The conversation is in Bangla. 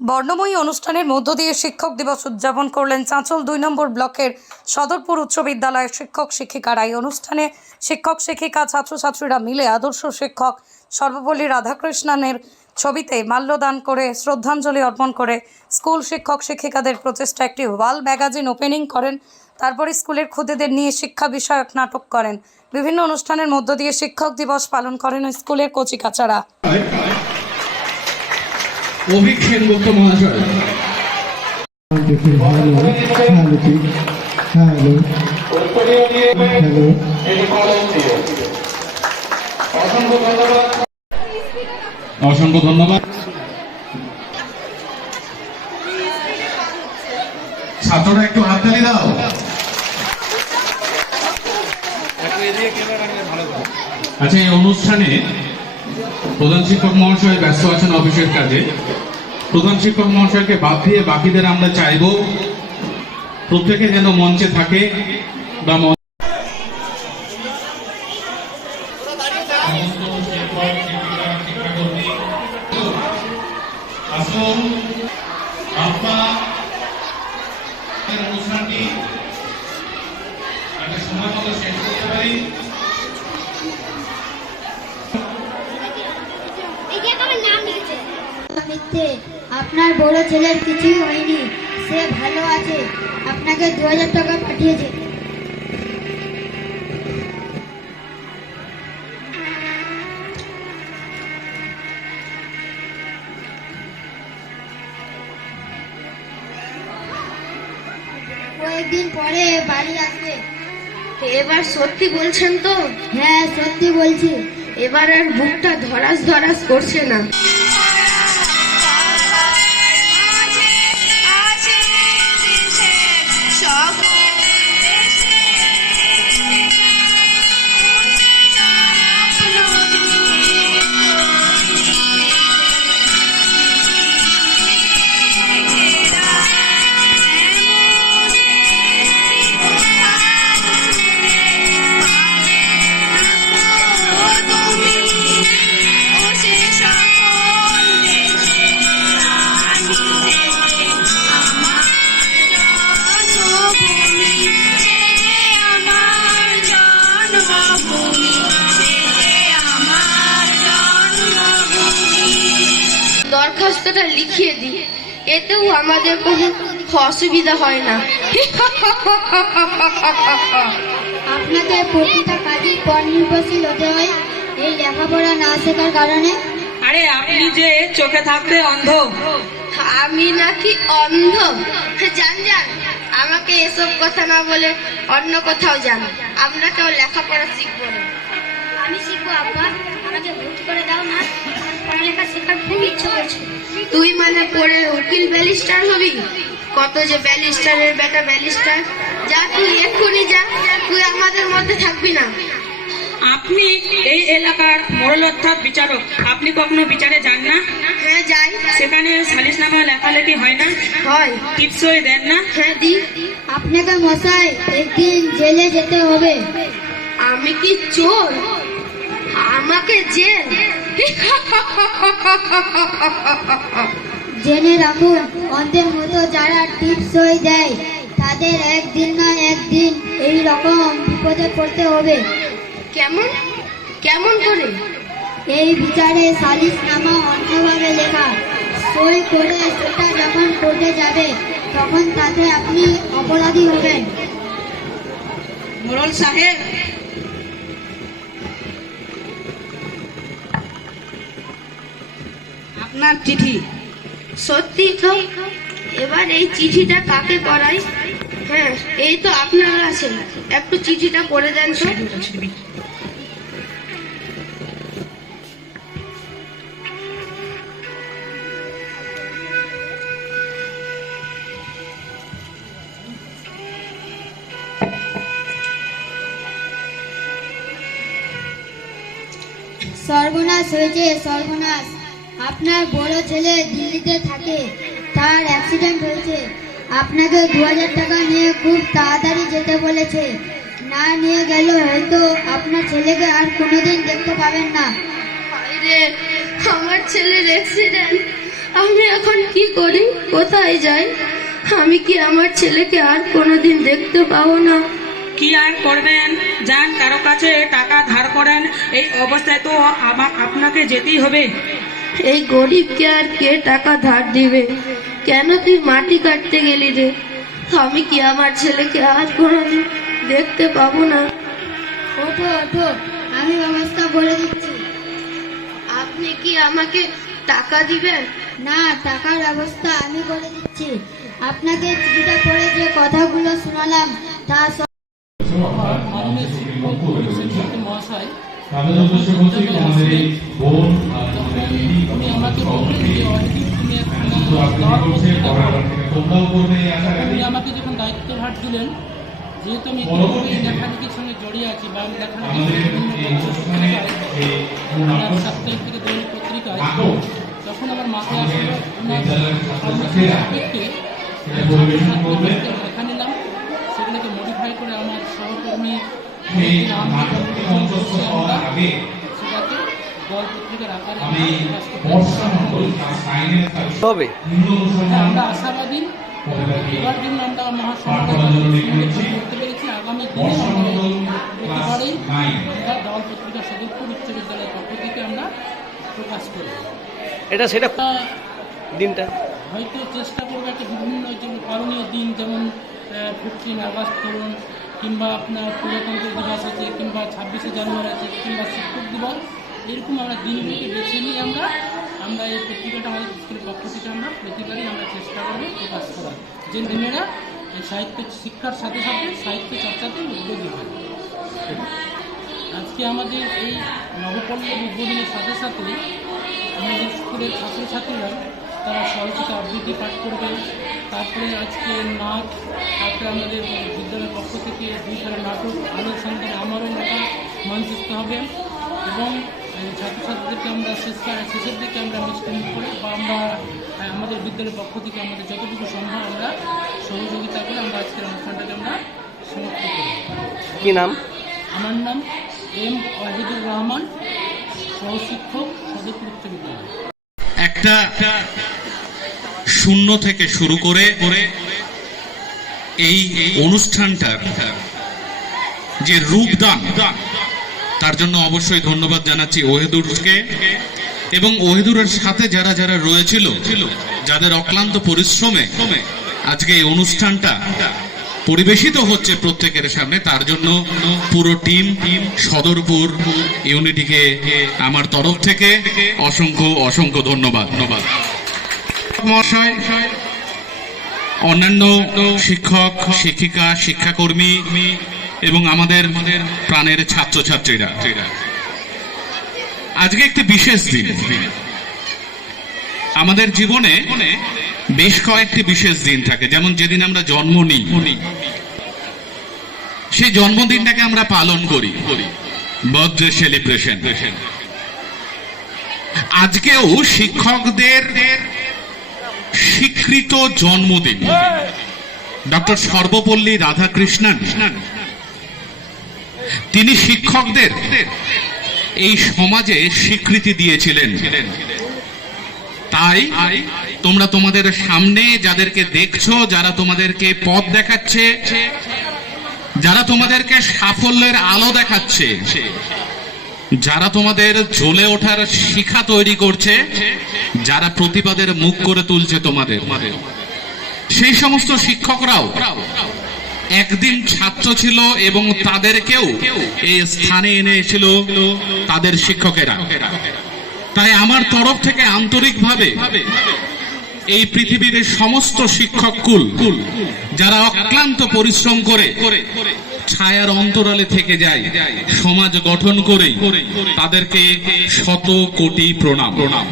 বর্ণময়ী অনুষ্ঠানের মধ্য দিয়ে শিক্ষক দিবস উদযাপন করলেন চাঁচল দুই নম্বর ব্লকের সদরপুর উচ্চ বিদ্যালয়ের শিক্ষক শিক্ষিকারা। এই অনুষ্ঠানে শিক্ষক শিক্ষিকা ছাত্রছাত্রীরা মিলে আদর্শ শিক্ষক সর্বপল্লী রাধাকৃষ্ণনের ছবিতে মাল্যদান করে শ্রদ্ধাঞ্জলি অর্পণ করে স্কুল শিক্ষক শিক্ষিকাদের প্রচেষ্টা একটি ওয়াল ম্যাগাজিন ওপেনিং করেন। তারপরে স্কুলের খুদেদের নিয়ে শিক্ষা বিষয়ক নাটক করেন। বিভিন্ন অনুষ্ঠানের মধ্য দিয়ে শিক্ষক দিবস পালন করেন স্কুলের কচিকাচারা। অভিক সেনগুপ্ত মহাশয় অসংখ্য ধন্যবাদ। ছাত্ররা একটু হাততালি দাও। আচ্ছা এই অনুষ্ঠানে প্রধান শিক্ষক মহাশয় ব্যস্ত আছেন অফিসের কাজে। প্রধান শিক্ষক মহাশয়কে বাদ দিয়ে বাকিদের আমরা চাইব প্রত্যেকে যেন মঞ্চে থাকে বা অনুষ্ঠানটি একটা সময় মতো শেষ করতে পারি একে আমার নাম লিখেছে আপনার বড় ছেলের কিছুই হয়নি। সে ভালো আছে। আপনাকে দু হাজার টাকা পাঠিয়েছে। কয়েকদিন পরে বাড়ি আসবে। এবার সত্যি বলছেন তো? হ্যাঁ সত্যি বলছি। এবার আর বুকটা ধরাস ধরাস করছে না। দরখাস্তটা লিখিয়ে দিই। এতেও আমাদের কোনো অসুবিধা হয় না। আপনাদের প্রতিটা কাজই পর নির্ভরশীল হতে হয়। এই লেখাপড়া না শেখার কারণে। আরে আপনি যে চোখে থাকতে অন্ধ। আমি নাকি অন্ধ? জান জান আমাকে এসব কথা না বলে অন্য কোথাও যান। আমরা কেউ লেখাপড়া শিখব না। আমি শিখব আব্বা। আমাকে ভর্তি করে দাও না পড়ালেখা শেখার খুব ইচ্ছে করছে। তুই মানে পড়ে উকিল ব্যালিস্টার হবি? কত যে ব্যালিস্টারের বেটা ব্যালিস্টার। যা তুই এক্ষুনি যা তুই আমাদের মধ্যে থাকবি না। আপনি এই এলাকার মোড়ল অর্থাৎ বিচারক আপনি কখনো বিচারে যান না? হ্যাঁ যাই। সেখানে সালিশনামা লেখালেখি হয় না? হয়। টিপসই দেন না? হ্যাঁ দি। আপনাকে মশাই একদিন জেলে যেতে হবে। আমি কি চোর? আমাকে জেল জেনে রাখুন অন্ধের মতো যারা টিপস হয়ে দেয় তাদের একদিন না একদিন এই রকম বিপদে পড়তে হবে। কেমন? কেমন করে? এই বিচারে সালিস নামা অন্যভাবে লেখা। সই করে সেটা যখন কোর্টে যাবে তখন তাতে আপনি অপরাধী হবেন। মোড়ল সাহেব আপনার চিঠি। সত্যি তো? এবার এই চিঠিটা কাকে পড়াই? হ্যাঁ এই তো আপনারা আছেন। একটু চিঠিটা পড়ে দেন তো। সর্বনাশ হয়েছে সর্বনাশ। আপনার বড় ছেলে দিল্লিতে থাকে তার অ্যাক্সিডেন্ট হয়েছে। আপনাকে দু হাজার টাকা নিয়ে খুব তাড়াতাড়ি যেতে বলেছে। না নিয়ে গেলে হয়তো আপনার ছেলেকে আর কোনোদিন দেখতে পাবেন না। আমার ছেলের অ্যাক্সিডেন্ট আমি এখন কি করি? কোথায় যাই? আমি কি আমার ছেলেকে আর কোনোদিন দেখতে পাবো না? কি আর করবেন? যান কারও কাছে টাকা ধার করেন। এই অবস্থায় তো আপনাকে যেতেই হবে। এই গরিবকে আর কে টাকা ধার দিবে? কেন তুই মাটি কাটতে গেলি রে আমি কি আমার ছেলেকে আর কোনোদিন দেখতে পাবো না? ওঠো ওঠো আমি ব্যবস্থা করে দিচ্ছি। আপনি কি আমাকে টাকা দিবেন? না টাকার ব্যবস্থা আমি করে দিচ্ছি। আপনাকে চিঠিটা পড়ে যে কথাগুলো শোনালাম তা সব মহাশয় তাদের উদ্দেশ্য বলছি আমাদের এই বোন আর আমাদের দিদি আমাকে যখন দায়িত্বভার দিলেন যেহেতু আমি লেখালেখির সঙ্গে জড়িয়ে আছি বা আমি সাপ্তাহিক থেকে দৈনিক পত্রিকায় তখন আমার মাথায় আসলো ওনার বিদ্যালয়ের ছাত্রছাত্রীরা সাবজেক্টে এটা পরিবেশন করবে লেখা নিলাম সেগুলোকে মডিফাই করে আমার সহকর্মী এই নাটকটি মঞ্চস্থ হওয়ার আগে সেটাকে দল পত্রিকার আকারে আমি বর্ষা মন্ডল সাইনের কাছে হিন্দু হ্যাঁ, মুসলমান আমরা আশাবাদী। এবার জন্য আমরা। করতে পেরেছি আগামী দিনে আমরা মন্ডল ক্লাস প্রতিবারই নাইন। আমরা দল পত্রিকা সদরপুর উচ্চ বিদ্যালয়ের পক্ষ থেকে আমরা প্রকাশ করি। এটা সেটা তা দিনটা। হয়তো চেষ্টা করব একটা বিভিন্ন করণীয় দিন যেমন ফিফটিন আগস্ট ধরুন কিংবা আপনার প্রজাতন্ত্র দিবস আছে, কিংবা ছাব্বিশে জানুয়ারি আছে, কিংবা শিক্ষক দিবস, এরকম আমরা দিনগুলোকে বেছে নিয়ে আমরা আমরা এই পত্রিকাটা আমাদের স্কুলের পক্ষ থেকে আমরা প্রতিবারই আমরা চেষ্টা করব প্রকাশ করার। যে দিনেরা এই সাহিত্য, শিক্ষার সাথে সাথে সাহিত্য চর্চাতে উদ্যোগী হয়। আজকে আমাদের এই নবপল্লব উদ্বোধনের সাথে সাথে আমাদের স্কুলের ছাত্রছাত্রীরা তারা সরস্বতী আবৃত্তি পাঠ করবে তারপরে আজকে নাচ তারপরে আমাদের বিদ্যালয়ের পক্ষ থেকে দুই ধারা নাটক আলোর সন্তান আমারও নাটক মঞ্চস্থ হবে। এবং ছাত্রছাত্রীদেরকে আমরা শেষ শেষের দিকে আমরা মিষ্টি করে বা আমরা আমাদের বিদ্যালয়ের পক্ষ থেকে আমাদের যতটুকু সম্ভব আমরা সহযোগিতা করে আমরা আজকের অনুষ্ঠানটাকে আমরা সমাপ্ত করি কি নাম? আমার নাম এম ওয়াহিদুর রহমান সহশিক্ষক সদরপুর উচ্চ বিদ্যালয়। একটা শূন্য থেকে শুরু করে এই অনুষ্ঠানটার যে রূপদান, তার জন্য অবশ্যই ধন্যবাদ জানাচ্ছি ওহেদুরকে এবং ওহেদুরের সাথে যারা যারা রয়েছিল, যাদের অক্লান্ত পরিশ্রমে আজকে এই অনুষ্ঠানটা পরিবেশিত হচ্ছে প্রত্যেকের সামনে, তার জন্য পুরো টিম সদরপুর ইউনিটিকে আমার তরফ থেকে অসংখ্য অসংখ্য ধন্যবাদ। ধন্যবাদ মহাশয় অন্যান্য শিক্ষক, শিক্ষিকা, শিক্ষাকর্মী এবং আমাদের প্রাণের ছাত্রছাত্রীরা। আজকে একটি বিশেষ দিন। আমাদের জীবনে বেশ কয়েকটি বিশেষ দিন থাকে। যেমন যেদিন আমরা জন্ম নিই, সেই জন্মদিনটাকে আমরা পালন করি। Birthday celebration. আজকেও শিক্ষকদের স্বীকৃত জন্মদিন। ডক্টর সর্বপল্লী রাধাকৃষ্ণন, তিনি শিক্ষকদের এই সমাজে স্বীকৃতি দিয়েছিলেন। তাই তোমরা তোমাদের সামনে যাদেরকে দেখছ, যারা তোমাদেরকে পথ দেখাচ্ছে, যারা তোমাদেরকে সাফল্যের আলো দেখাচ্ছে যারা তোমাদের জ্বলে ওঠার শিখা তৈরি করছে, যারা প্রতিবাদের মুখ করে তুলছে তোমাদের। সেই সমস্ত শিক্ষকরাও একদিন ছাত্র ছিল এবং তাদেরকেও এই স্থানে এনে এনেছিল তাদের শিক্ষকেরা। তাই আমার তরফ থেকে আন্তরিকভাবে এই পৃথিবীর সমস্ত শিক্ষক কুল, যারা অক্লান্ত পরিশ্রম করে ছায়ার অন্তরালে থেকে যায়। সমাজ গঠন করে তাদেরকে শত কোটি প্রণাম প্রণাম।